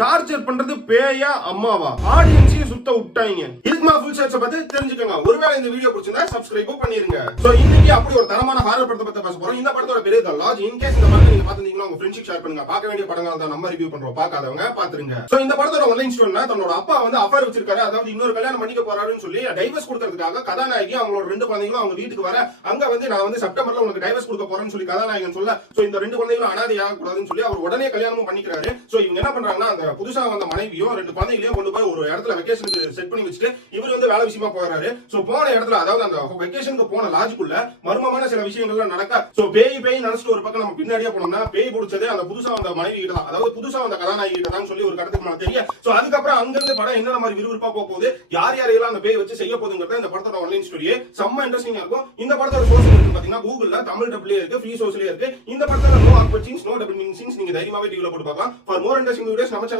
Torture பண்றது பேயா அம்மாவா ஆடியன்ஸையும் சுத்த விட்டாங்க. இதுக்குமா ஃபுல் ஷாட்ஸ் பார்த்து தெரிஞ்சுக்கங்க. ஒருவேளை இந்த வீடியோ பிடிச்சிருந்தா சப்ஸ்கிரைப் பண்ணிருங்க. சோ இன்னைக்கு அப்படி ஒரு தரமான ஹாரர் படத்தை பத்தி பேச போறோம். இந்த படத்தோட பேரு தி லாட்ஜ். இன் கேஸ் இந்த படத்தை நீங்க பாத்தீங்கன்னா உங்க ஃப்ரெண்ட்ஷிப் ஷேர் பண்ணுங்க. பார்க்க வேண்டிய படங்கள் தான் நம்ம ரிவ்யூ பண்றோம். பார்க்காதவங்க பாத்துருங்க. சோ இந்த படத்தோட ஒன்லைன் ஸ்டோரினா தன்னோட அப்பா வந்து அஃபேர் வச்சிருக்காரு, அதாவது இன்னொரு கல்யாணம் பண்ணிக்க போறாருன்னு சொல்லி டைவர்ஸ் கொடுக்கறதுக்காக கதாநாயகி அவங்களோட ரெண்டு குழந்தைகளும் அவங்க வீட்டுக்கு வர அங்க வந்து நான் வந்து செப்டம்பர்ல உங்களுக்கு டைவர்ஸ் கொடுக்க போறேன்னு சொல்லி கதாநாயகன் சொல்ல, சோ இந்த ரெண்டு குழந்தைகளும் அனாதையாக கூடாதுன்னு சொல்லி அவர் உடனே கல்யாணமும் பண்ணிக்கிறாரு. சோ இவங்க என்ன பண்றாங்கன்னா அந்த புதுசா வந்த மனைவியும் ரெண்டு குழந்தைகளையும் கொண்டு போய் ஒரு இடத்துல வெக்கேஷனுக்கு செட் பண்ணி வச்சுட்டு இவர் வந்து வேலை விஷயமா போறாரு. சோ போன இடத்துல அதாவது அந்த வெக்கேஷனுக்கு போன லாட்ஜுக்குள்ள மர்மமான சில விஷயங்கள்லாம் நடக்க, சோ பேய் நினைச்சிட்டு ஒரு பக்கம் நம்ம பின்னாடியே போனோம்னா பேய் பிடிச்சது அந்த புதுசா வந்த மனைவி கிட்ட தான், அதாவது புதுசா வந்த கதாநாயகி கிட்ட தான் சொல்லி ஒரு கடத்துக்கு மேல தெரிய. சோ அதுக்கப்புறம் அங்க இருந்து படம் என்ன மாதிரி விறுவிறுப்பா போகுது, யார் யாரையெல்லாம் அந்த பேய் வச்சு செய்ய போகுதுங்கிறத இந்த படத்தோட ஆன்லைன் ஸ்டோரியே செம்ம இன்ட்ரெஸ்டிங்கா இருக்கும். இந்த படத்தோட சோர்ஸ் இருக்கு பாத்தீங்கன்னா கூகுள்ல தமிழ் டப்லயே இருக்கு, ஃப்ரீ சோர்ஸ்லயே இருக்கு. இந்த படத்தோட no awkward scenes, no double meaning scenes நீங்க தைரியமாவே டிவில போட்டு பார்க்கலாம். ஃபார் மோர் இன்ட்ரெஸ்டிங் வீடியோஸ் நம்ம